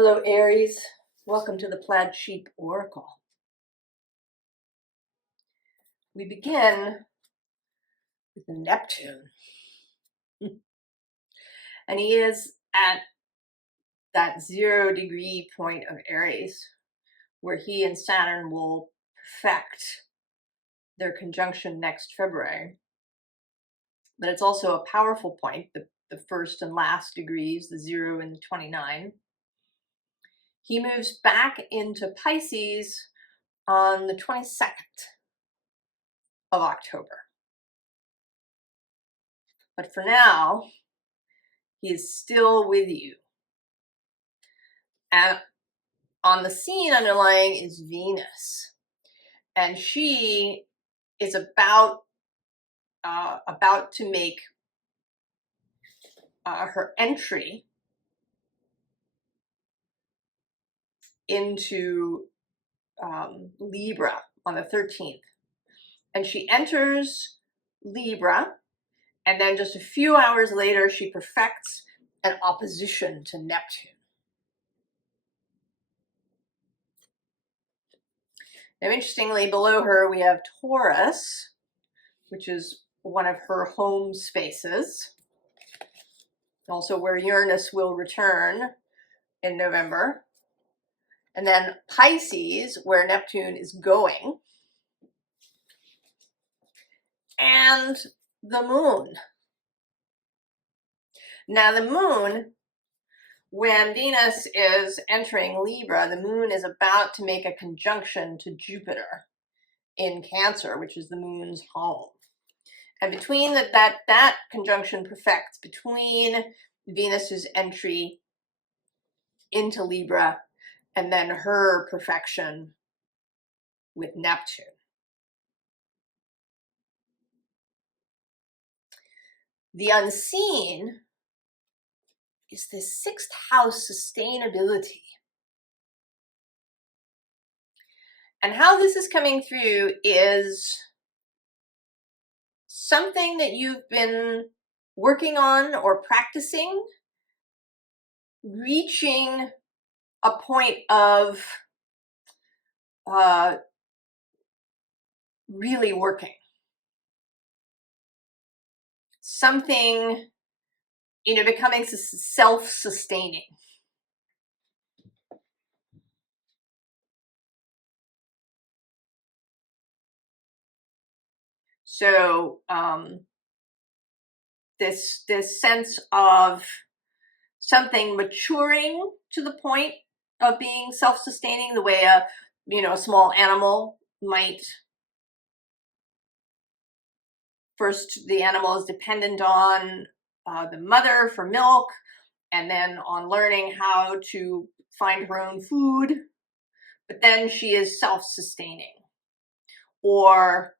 Hello, Aries. Welcome to the Plaid Sheep Oracle. We begin with Neptune. And he is at that 0-degree point of Aries, where he and Saturn will perfect their conjunction next February. But it's also a powerful point, the first and last degrees, the 0 and the 29. He moves back into Pisces on the 22nd of October. But for now, he is still with you. And on the scene underlying is Venus. And she is about to make her entry into Libra on the 13th. And she enters Libra, and then just a few hours later, she perfects an opposition to Neptune. Now, interestingly, below her, we have Taurus, which is one of her home spaces, also where Uranus will return in November. And then Pisces, where Neptune is going. And the moon. Now the moon, when Venus is entering Libra, the moon is about to make a conjunction to Jupiter in Cancer, which is the moon's home. And between that conjunction perfects between Venus's entry into Libra and then her perfection with Neptune. The unseen is this 6th house sustainability. And how this is coming through is something that you've been working on or practicing, reaching a point of really working. Something, becoming self-sustaining. So this sense of something maturing to the point of being self-sustaining, the way a small animal might. First, the animal is dependent on the mother for milk, and then on learning how to find her own food, but then she is self-sustaining. Or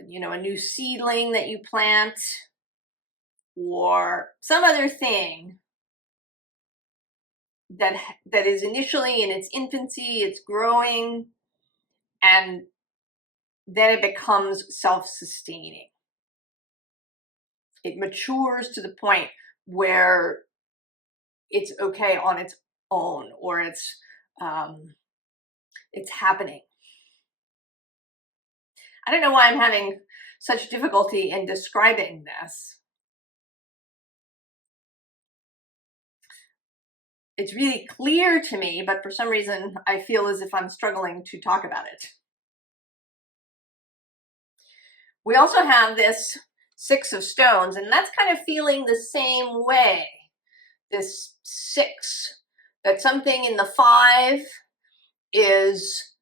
a new seedling that you plant, or some other thing that is initially in its infancy, it's growing, and then it becomes self-sustaining. It matures to the point where it's okay on its own, or it's happening. I don't know why I'm having such difficulty in describing this. It's really clear to me, but for some reason I feel as if I'm struggling to talk about it. We also have this 6 of Stones, and that's kind of feeling the same way. This 6, that something in the 5 is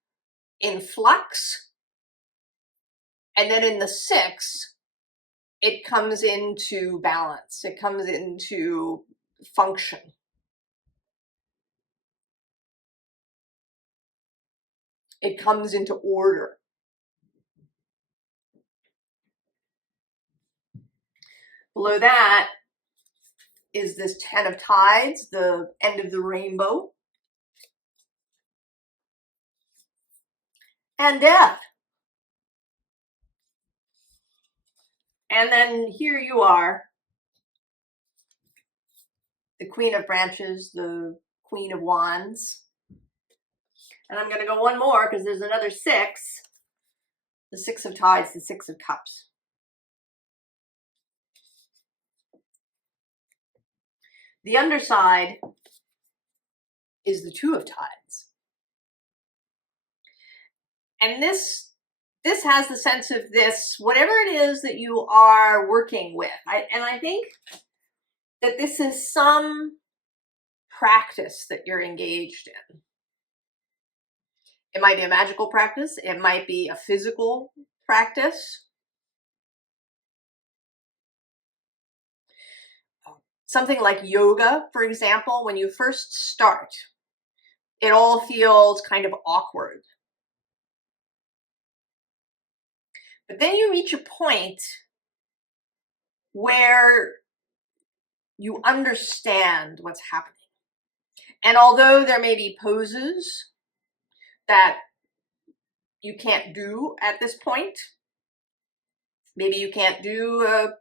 in flux, and then in the 6, it comes into balance. It comes into function. It comes into order. Below that is this 10 of Tides, the end of the rainbow. And death. And then here you are, the Queen of Branches, the Queen of Wands. And I'm going to go one more because there's another 6. The 6 of Tides, the 6 of Cups. The underside is the 2 of Tides. And this has the sense of this, whatever it is that you are working with. I think that this is some practice that you're engaged in. It might be a magical practice. It might be a physical practice. Something like yoga, for example, when you first start, it all feels kind of awkward. But then you reach a point where you understand what's happening. And although there may be poses that you can't do at this point, maybe you can't do a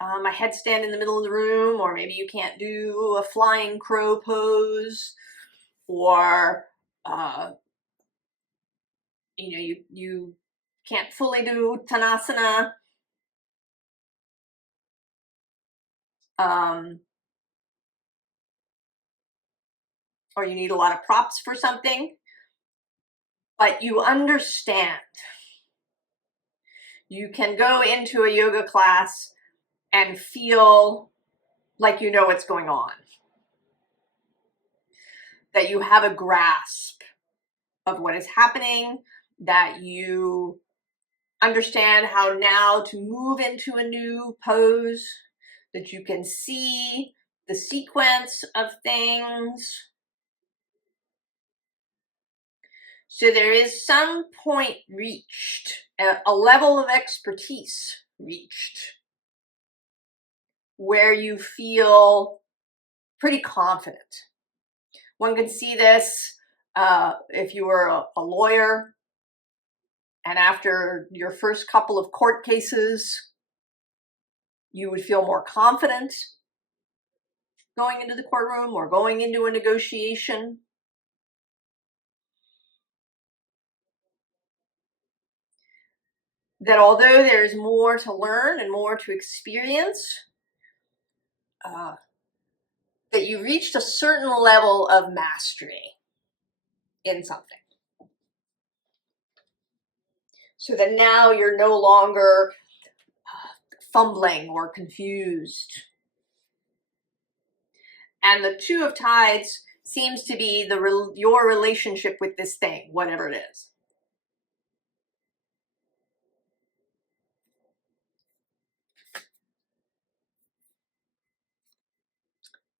headstand in the middle of the room, or maybe you can't do a flying crow pose, or you can't fully do Tanasana. Or you need a lot of props for something, but you understand. You can go into a yoga class and feel like you know what's going on, that you have a grasp of what is happening, that you understand how now to move into a new pose, that you can see the sequence of things. So there is some point reached, a level of expertise reached, where you feel pretty confident. One can see this if you were a lawyer, and after your first couple of court cases, you would feel more confident going into the courtroom or going into a negotiation. That although there's more to learn and more to experience, that you reached a certain level of mastery in something. So that now you're no longer fumbling or confused. And the 2 of Tides seems to be your relationship with this thing, whatever it is.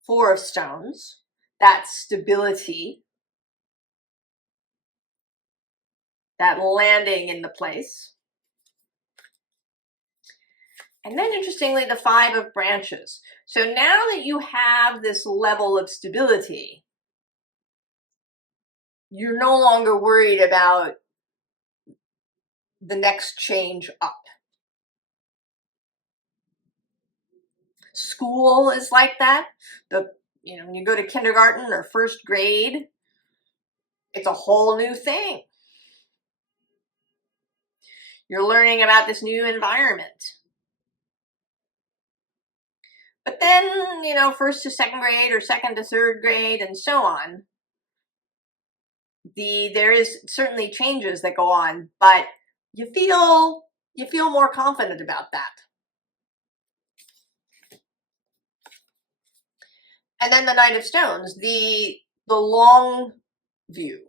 Four of Stones, that stability, that landing in the place. And then interestingly, the 5 of Branches. So now that you have this level of stability, you're no longer worried about the next change up. School is like that. When you go to kindergarten or first grade, it's a whole new thing. You're learning about this new environment. But then, first to second grade or second to third grade and so on, there is certainly changes that go on, but you feel more confident about that. And then the Knight of Stones, the long view.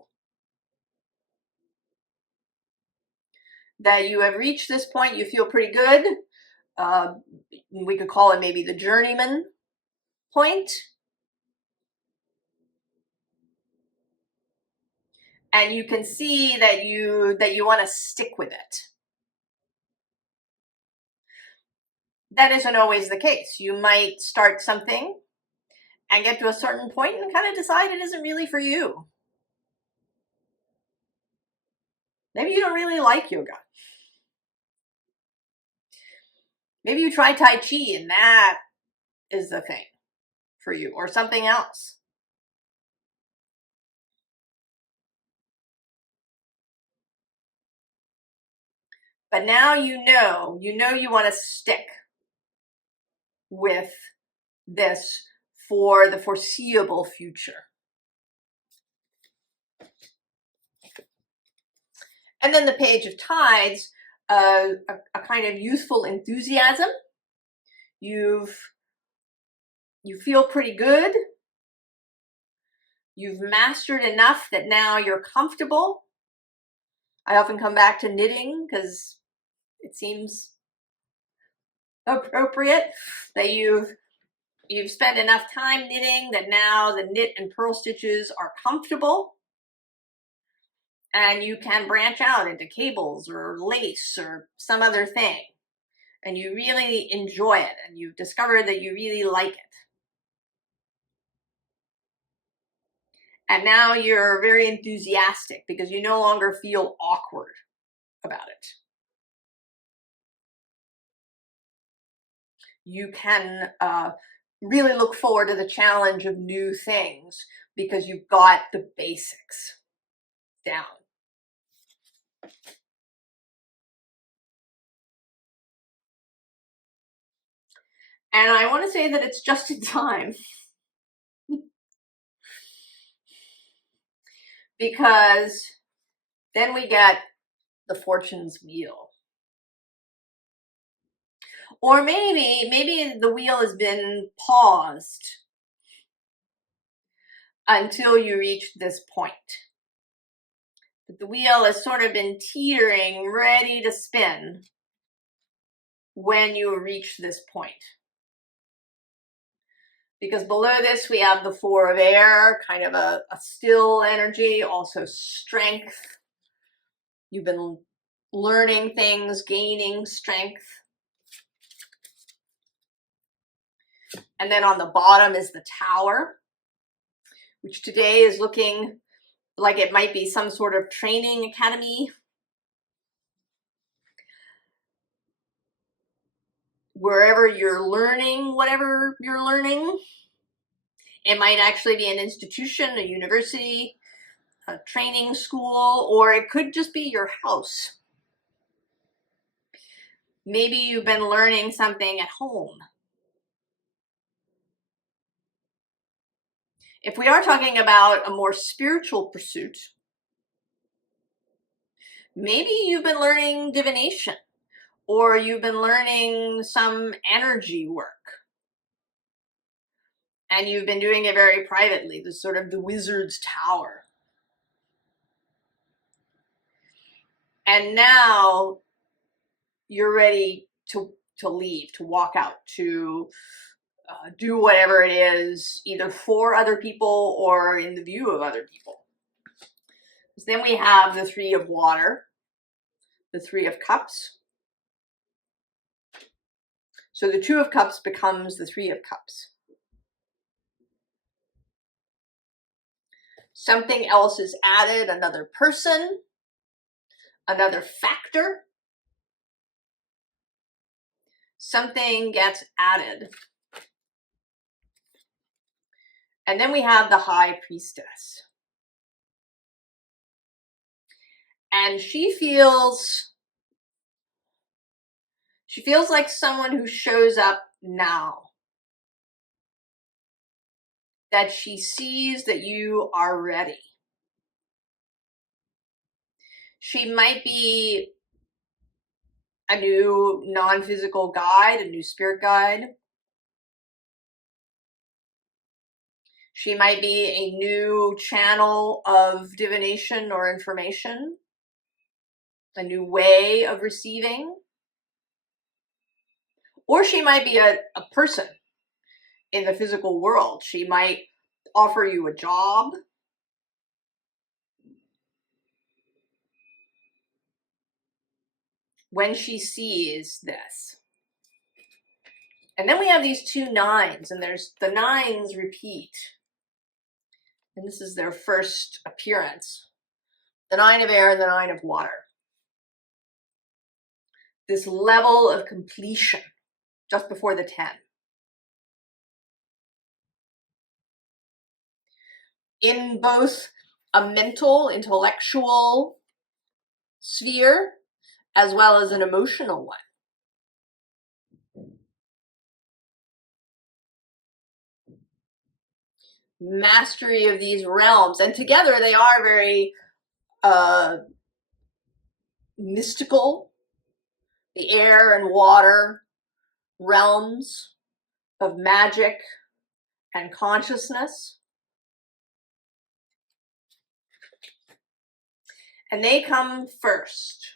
That you have reached this point, you feel pretty good. We could call it maybe the journeyman point. And you can see that you want to stick with it. That isn't always the case. You might start something and get to a certain point and kind of decide it isn't really for you. Maybe you don't really like yoga. Maybe you try Tai Chi and that is the thing for you, or something else. But now you know you want to stick with this for the foreseeable future. And then the Page of Tides, a kind of youthful enthusiasm. You feel pretty good. You've mastered enough that now you're comfortable. I often come back to knitting because it seems appropriate that you've spent enough time knitting that now the knit and purl stitches are comfortable. And you can branch out into cables or lace or some other thing. And you really enjoy it. And you've discovered that you really like it. And now you're very enthusiastic because you no longer feel awkward about it. You can really look forward to the challenge of new things because you've got the basics down. And I want to say that it's just in time. Because then we get the Fortune's Wheel. Or maybe the wheel has been paused until you reach this point. But the wheel has sort of been teetering, ready to spin when you reach this point. Because below this we have the Four of Air, kind of a still energy, also strength. You've been learning things, gaining strength. And then on the bottom is the Tower, which today is looking like it might be some sort of training academy. Wherever you're learning, whatever you're learning. It might actually be an institution, a university, a training school, or it could just be your house. Maybe you've been learning something at home. If we are talking about a more spiritual pursuit, maybe you've been learning divination, or you've been learning some energy work. And you've been doing it very privately, the sort of the wizard's tower. And now you're ready to leave, to walk out, to do whatever it is, either for other people or in the view of other people. So then we have the Three of Water, the Three of Cups. So the Two of Cups becomes the Three of Cups. Something else is added, another person, another factor. Something gets added. And then we have the High Priestess. And she feels like someone who shows up now. That she sees that you are ready. She might be a new non-physical guide, a new spirit guide. She might be a new channel of divination or information, a new way of receiving. Or she might be a person in the physical world. She might offer you a job. When she sees this. And then we have these two nines, and there's the nines repeat. And this is their first appearance. The Nine of Air and the Nine of Water. This level of completion just before the 10. In both a mental, intellectual sphere, as well as an emotional one. Mastery of these realms, and together they are very mystical, the air and water realms of magic and consciousness. And they come first.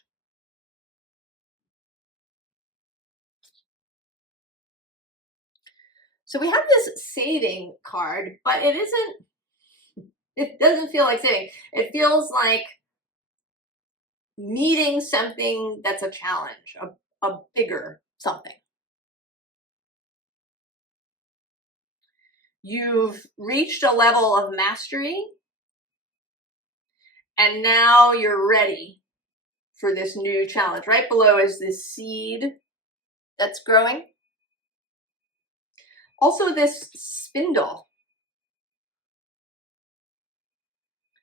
So we have this saving card, but it doesn't feel like saving. It feels like meeting something that's a challenge, a bigger something. You've reached a level of mastery, and now you're ready for this new challenge. Right below is this seed that's growing. Also this spindle,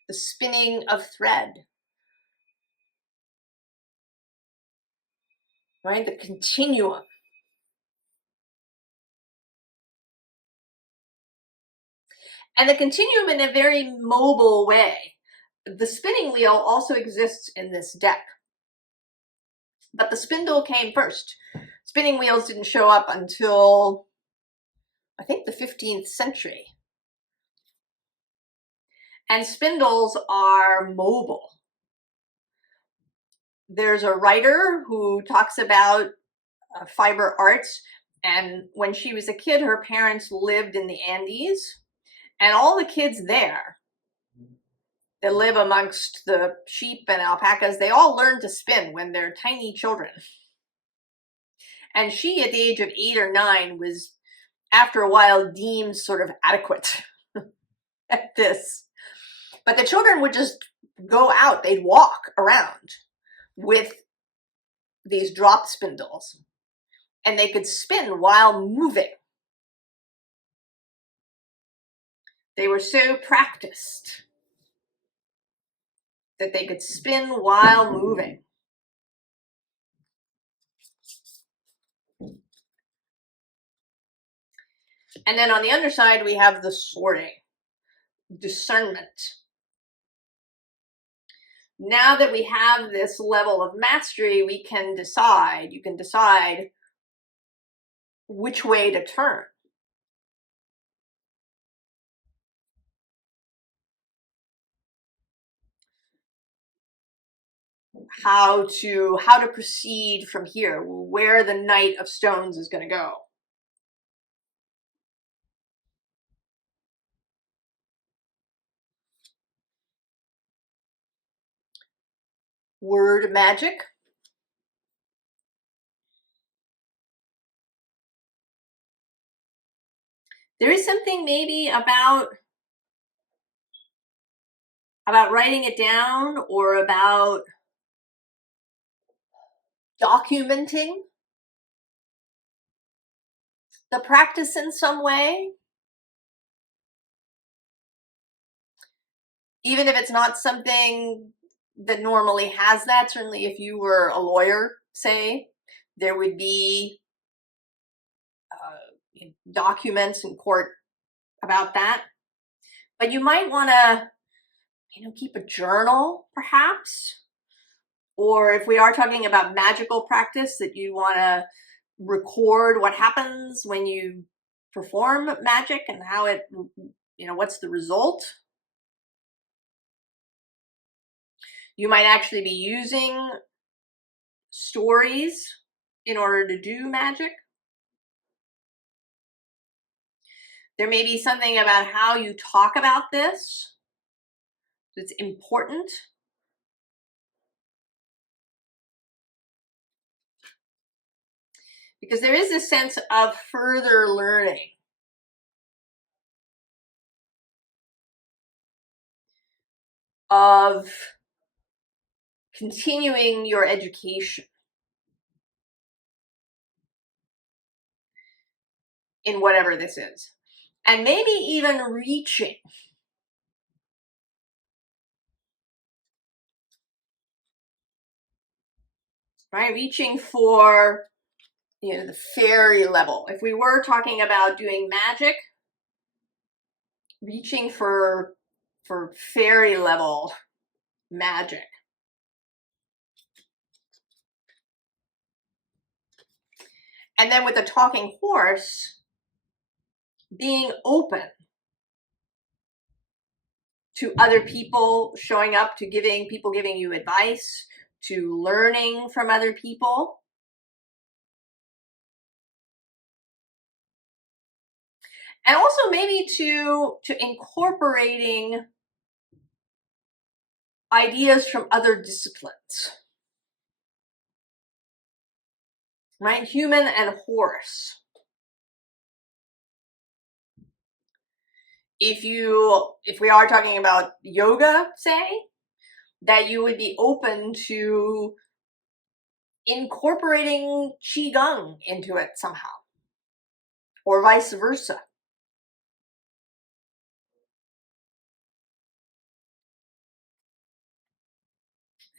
the spinning of thread, right? The continuum. And the continuum in a very mobile way. The spinning wheel also exists in this deck, but the spindle came first. Spinning wheels didn't show up until, I think, the 15th century. And spindles are mobile. There's a writer who talks about fiber arts, and when she was a kid, her parents lived in the Andes, and all the kids there that live amongst the sheep and alpacas, they all learn to spin when they're tiny children. And she, at the age of 8 or 9, was, after a while, deemed sort of adequate at this. But the children would just go out, they'd walk around with these drop spindles, and they could spin while moving. They were so practiced that they could spin while moving. And then on the underside, we have the sorting, discernment. Now that we have this level of mastery, we can decide, you can decide which way to turn. How to proceed from here, where the Knight of Stones is going to go. Word magic. There is something maybe about writing it down, or about documenting the practice in some way. Even if it's not something that normally has that. Certainly if you were a lawyer, say, there would be documents in court about that. But you might want to, keep a journal, perhaps. Or if we are talking about magical practice, that you want to record what happens when you perform magic and how it, what's the result. You might actually be using stories in order to do magic. There may be something about how you talk about this that's important. Because there is a sense of further learning. Of continuing your education in whatever this is. And maybe even reaching right? Reaching for, you know, the fairy level. If we were talking about doing magic, reaching for fairy level magic. And then with the talking horse, being open to other people showing up, to people giving you advice, to learning from other people. And also maybe to incorporating ideas from other disciplines, right? Human and horse. If we are talking about yoga, say, that you would be open to incorporating qigong into it somehow, or vice versa.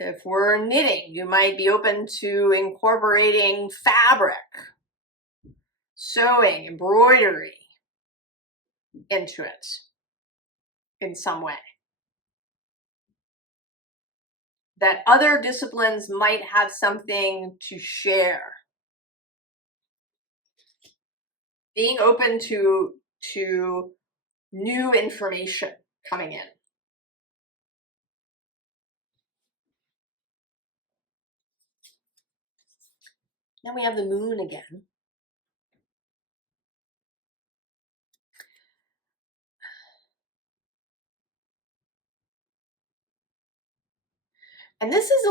If we're knitting, you might be open to incorporating fabric, sewing, embroidery into it in some way. That other disciplines might have something to share. Being open to new information coming in. Then we have the moon again. And this is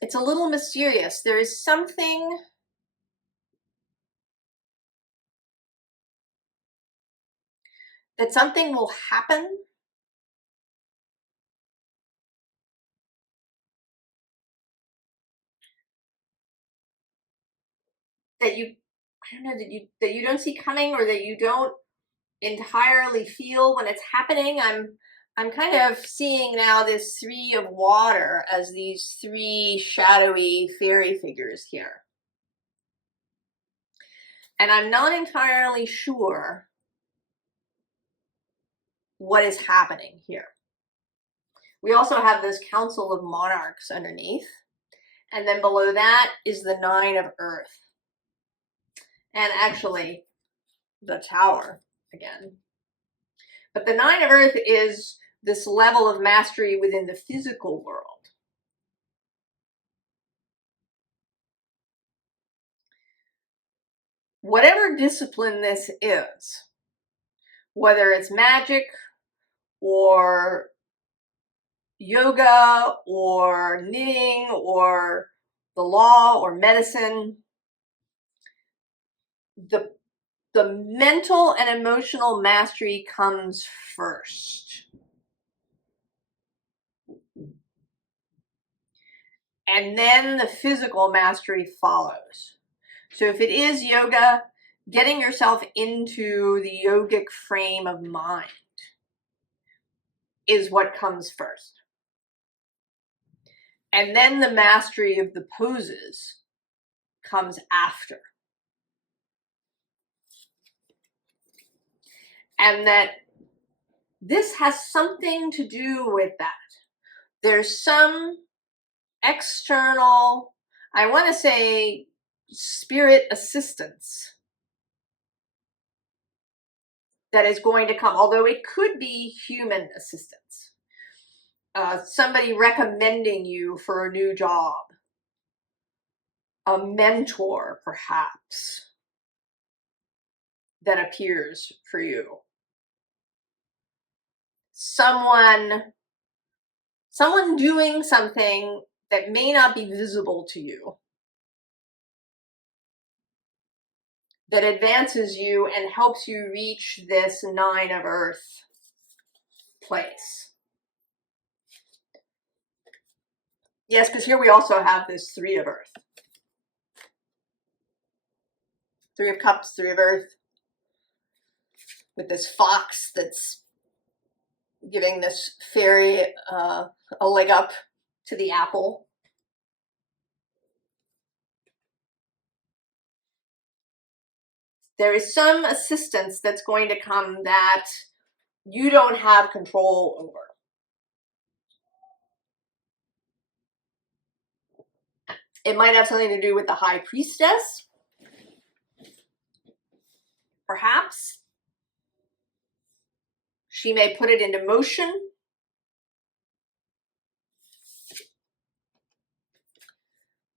it's a little mysterious. There is something will happen that you, I don't know, that you don't see coming, or that you don't entirely feel when it's happening. I'm kind of seeing now this 3 of water as these 3 shadowy fairy figures here. And I'm not entirely sure what is happening here. We also have this Council of Monarchs underneath. And then below that is the 9 of Earth. And actually, the Tower again. But the 9 of Earth is this level of mastery within the physical world. Whatever discipline this is, whether it's magic or yoga or knitting or the law or medicine, the mental and emotional mastery comes first. And then the physical mastery follows. So if it is yoga, getting yourself into the yogic frame of mind is what comes first. And then the mastery of the poses comes after. And that this has something to do with that. There's some external, I want to say, spirit assistance that is going to come, although it could be human assistance. Somebody recommending you for a new job, a mentor perhaps that appears for you, someone doing something that may not be visible to you, that advances you and helps you reach this 9 of Earth place. Yes, because here we also have this 3 of Earth. 3 of Cups, 3 of Earth, with this fox that's giving this fairy a leg up to the apple. There is some assistance that's going to come that you don't have control over. It might have something to do with the High Priestess, perhaps. She may put it into motion.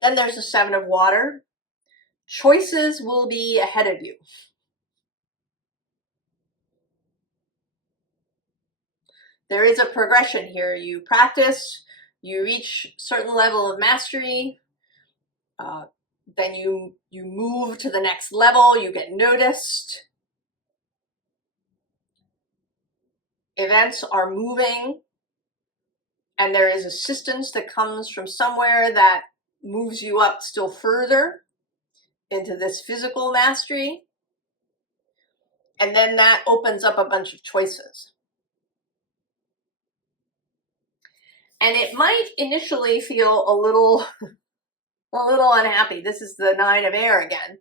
Then there's the Seven of Water. Choices will be ahead of you. There is a progression here. You practice, you reach a certain level of mastery, then you move to the next level, you get noticed. Events are moving, and there is assistance that comes from somewhere that moves you up still further into this physical mastery. And then that opens up a bunch of choices. And it might initially feel a little unhappy. This is the Nine of Air again,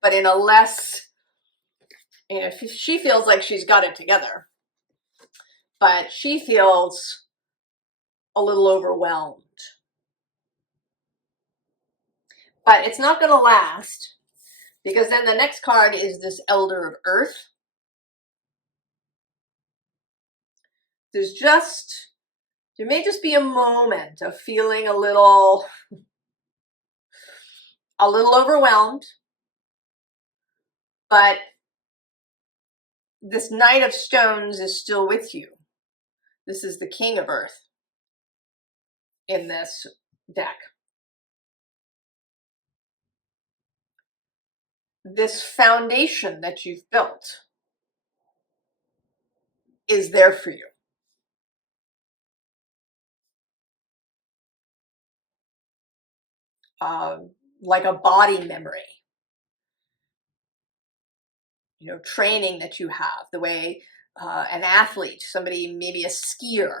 but in a less, she feels like she's got it together, but she feels a little overwhelmed. But it's not going to last, because then the next card is this Elder of Earth. There may just be a moment of feeling a little overwhelmed, but this Knight of Stones is still with you. This is the King of Earth in this deck. This foundation that you've built is there for you. Like a body memory, training that you have, the way an athlete, somebody, maybe a skier,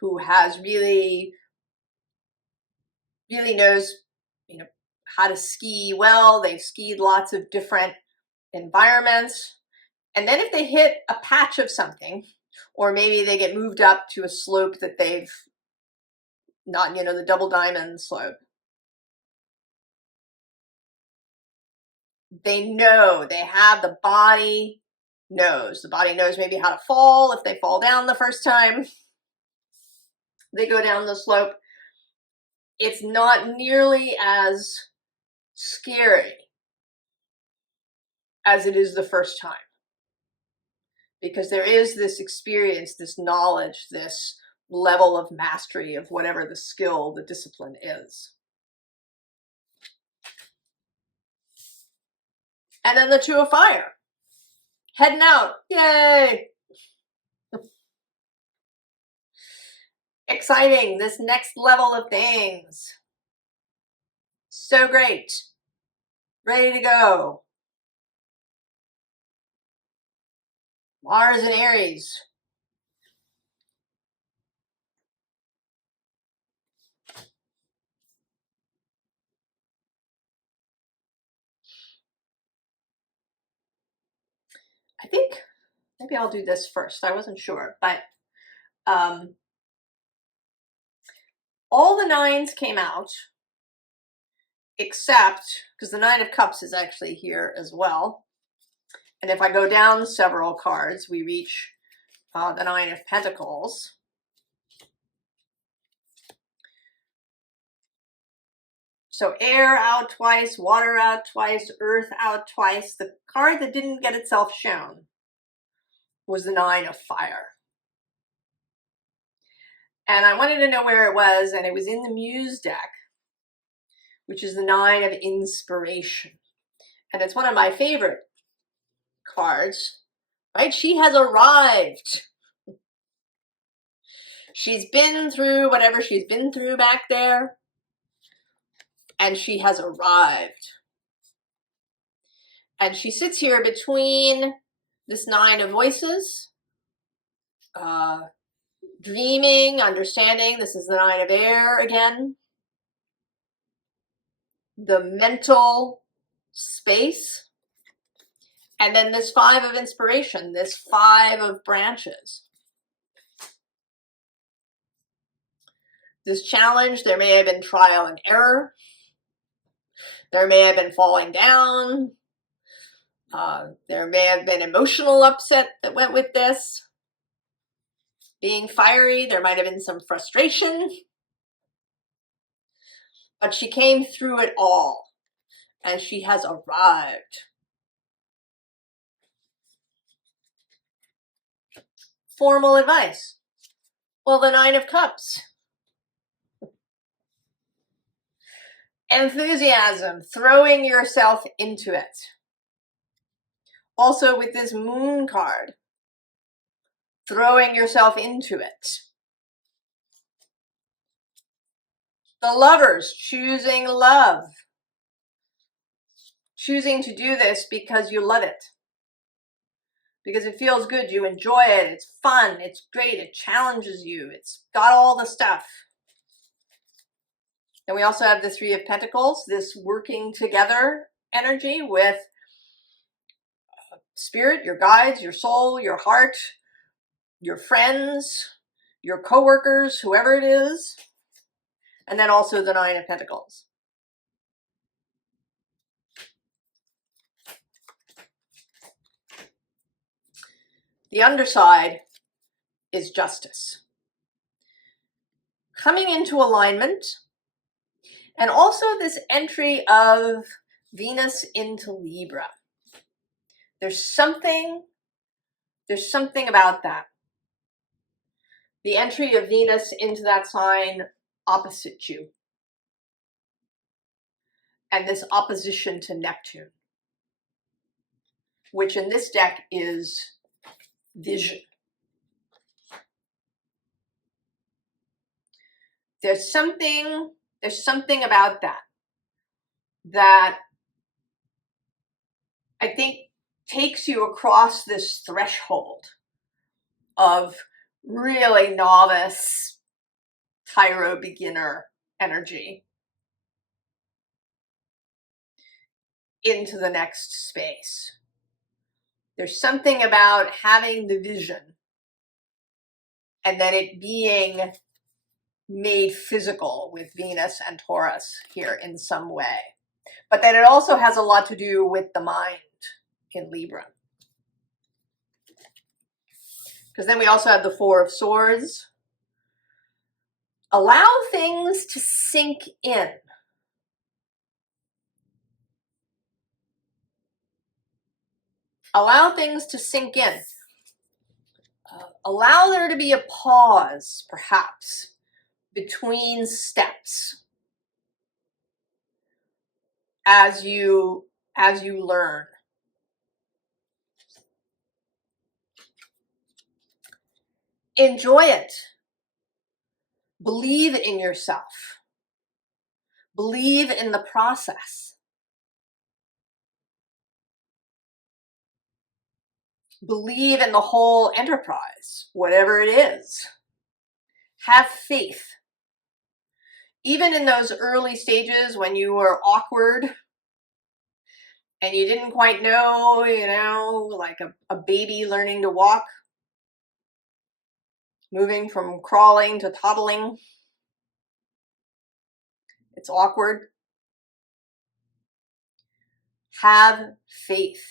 who has really knows, how to ski well. They've skied lots of different environments. And then if they hit a patch of something, or maybe they get moved up to a slope that they've not, the double diamond slope, they know, they have, the body knows maybe how to fall if they fall down the first time they go down the slope. It's not nearly as scary as it is the first time, because there is this experience, this knowledge, this level of mastery of whatever the skill, the discipline is. And then the Two of Fire, heading out, yay! Exciting, this next level of things. So great, ready to go. Mars and Aries. I think maybe I'll do this first. I wasn't sure, but all the nines came out, except, because the Nine of Cups is actually here as well. And if I go down several cards, we reach the Nine of Pentacles. So air out twice, water out twice, earth out twice. The card that didn't get itself shown was the Nine of Fire. And I wanted to know where it was, and it was in the Muse deck, which is the Nine of Inspiration. And it's one of my favorite cards, right? She has arrived. She's been through whatever she's been through back there, and she has arrived. And she sits here between this Nine of Voices, dreaming, understanding. This is the Nine of Air again. The mental space. And then this Five of Inspiration, this Five of Branches. This challenge, there may have been trial and error. There may have been falling down. There may have been emotional upset that went with this. Being fiery, there might have been some frustration. But she came through it all, and she has arrived. Formal advice. Well, the Nine of Cups. Enthusiasm, throwing yourself into it. Also with this Moon card, throwing yourself into it. The Lovers, choosing love. Choosing to do this because you love it. Because it feels good, you enjoy it, it's fun, it's great, it challenges you, it's got all the stuff. And we also have the Three of Pentacles, this working together energy with spirit, your guides, your soul, your heart, your friends, your co-workers, whoever it is. And then also the Nine of Pentacles. The underside is justice. Coming into alignment, and also this entry of Venus into Libra. There's something about that. The entry of Venus into that sign opposite you. And this opposition to Neptune, which in this deck is vision. There's something about that I think takes you across this threshold of really novice tarot beginner energy into the next space. There's something about having the vision and then it being made physical with Venus and Taurus here in some way. But then it also has a lot to do with the mind in Libra. Because then we also have the Four of Swords. Allow things to sink in. Allow things to sink in. Allow there to be a pause, perhaps, between steps as you learn. Enjoy it. Believe in yourself. Believe in the process. Believe in the whole enterprise, whatever it is. Have faith. Even in those early stages when you were awkward and you didn't quite know, like a baby learning to walk, moving from crawling to toddling. It's awkward. Have faith.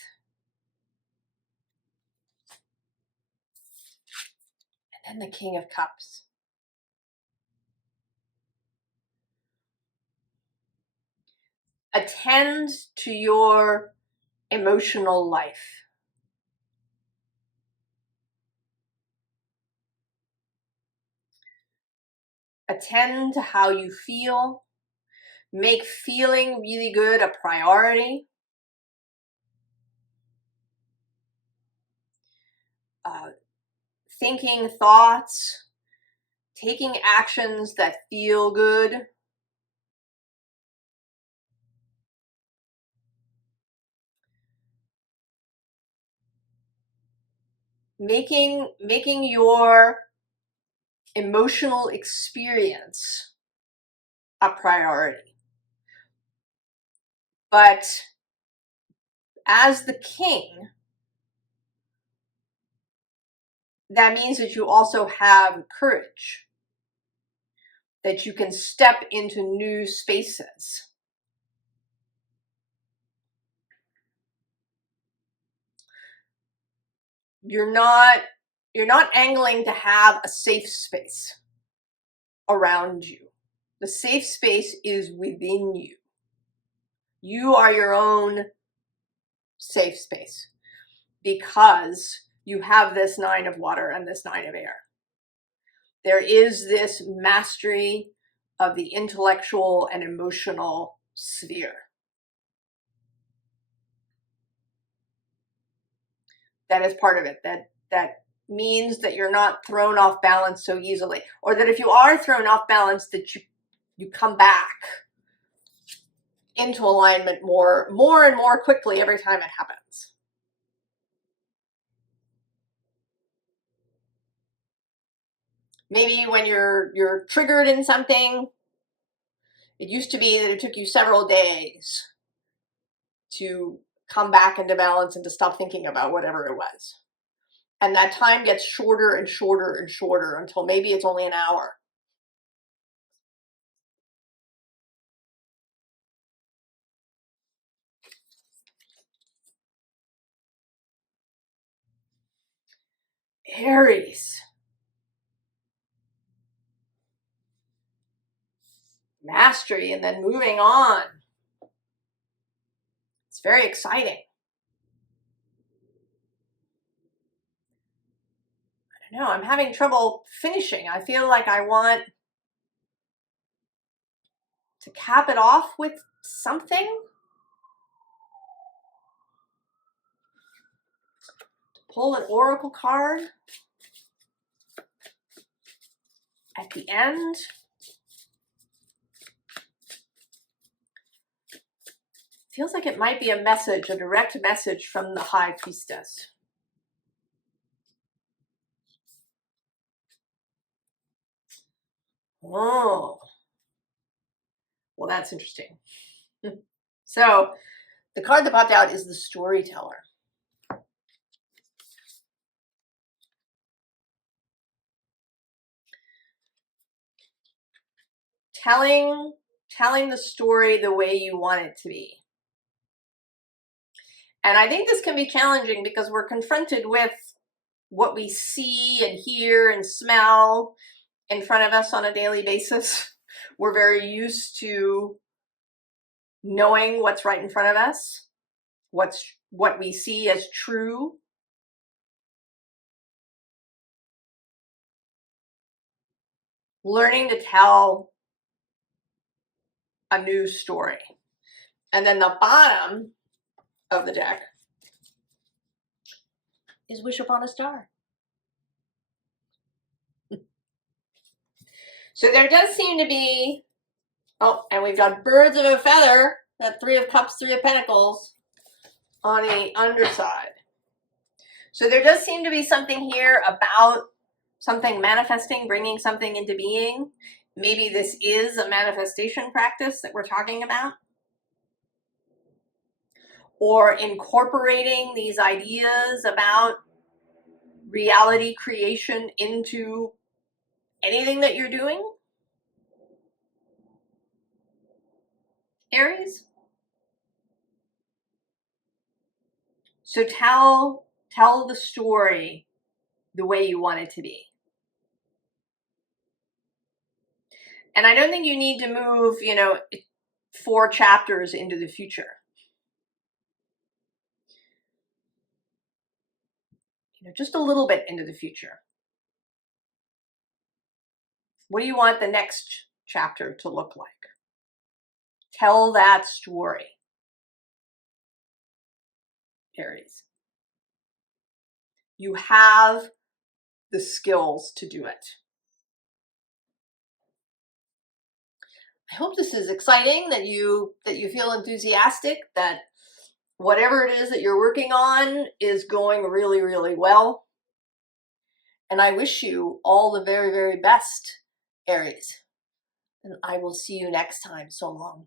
And then the King of Cups. Attend to your emotional life. Attend to how you feel. Make feeling really good a priority. Thinking thoughts, taking actions that feel good. Making your emotional experience a priority. But as the king, that means that you also have courage, that you can step into new spaces. You're not angling to have a safe space around you. The safe space is within you. You are your own safe space because you have this 9 of water and this 9 of air. There is this mastery of the intellectual and emotional sphere. That is part of it. That means that you're not thrown off balance so easily, or that if you are thrown off balance, that you come back into alignment more and more quickly every time it happens. Maybe when you're triggered in something, it used to be that it took you several days to come back into balance and to stop thinking about whatever it was. And that time gets shorter and shorter and shorter until maybe it's only an hour. Aries. Mastery and then moving on. It's very exciting. I don't know, I'm having trouble finishing. I feel like I want to cap it off with something. Pull an oracle card at the end. Feels like it might be a message, a direct message from the High Priestess. Oh, well, that's interesting. So the card that popped out is the Storyteller. Telling the story the way you want it to be. And I think this can be challenging because we're confronted with what we see and hear and smell in front of us on a daily basis. We're very used to knowing what's right in front of us, what we see as true. Learning to tell a new story. And then the bottom of the deck is Wish Upon a Star. So there does seem to be, oh, and we've got Birds of a Feather, that 3 of Cups, 3 of Pentacles on the underside. So there does seem to be something here about something manifesting, bringing something into being. Maybe this is a manifestation practice that we're talking about. Or incorporating these ideas about reality creation into anything that you're doing. Aries. So tell the story the way you want it to be. And I don't think you need to move, 4 chapters into the future. Just a little bit into the future. What do you want the next chapter to look like? Tell that story, Aries. You have the skills to do it. I hope this is exciting, that you feel enthusiastic, that whatever it is that you're working on is going really, really well. And I wish you all the very, very best, Aries. And I will see you next time. So long.